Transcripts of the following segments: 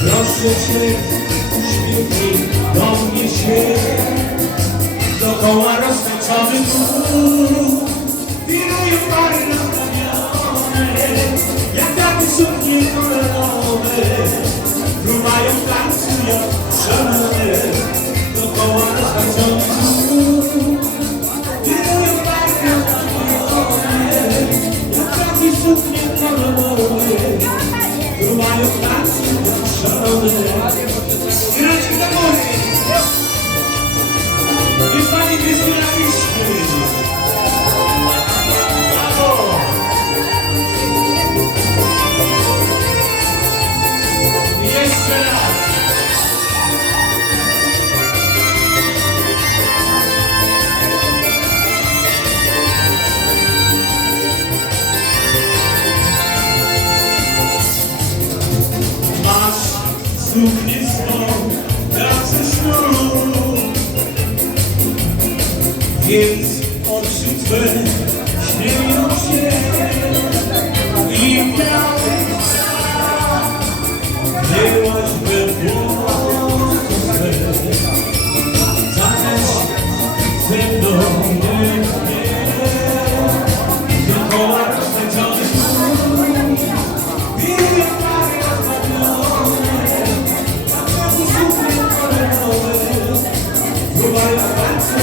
Proszę Cię, uśmiechnij do mnie się. sukni swą dacę ślub. Więc oczy Twe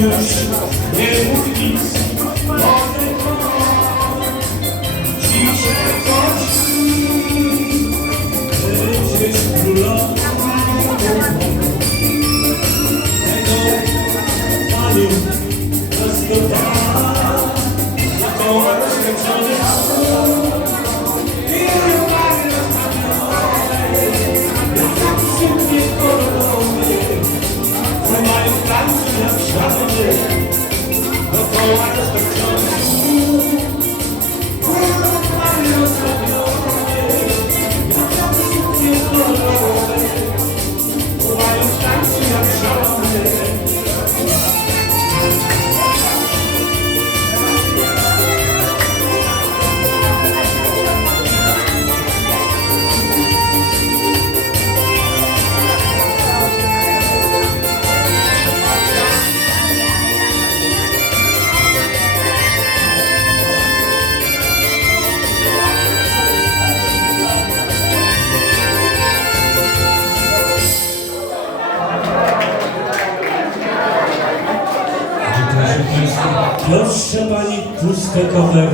już nie mów nic. I'm trying to get. The boy has become. Proszę pani Pustę Kower.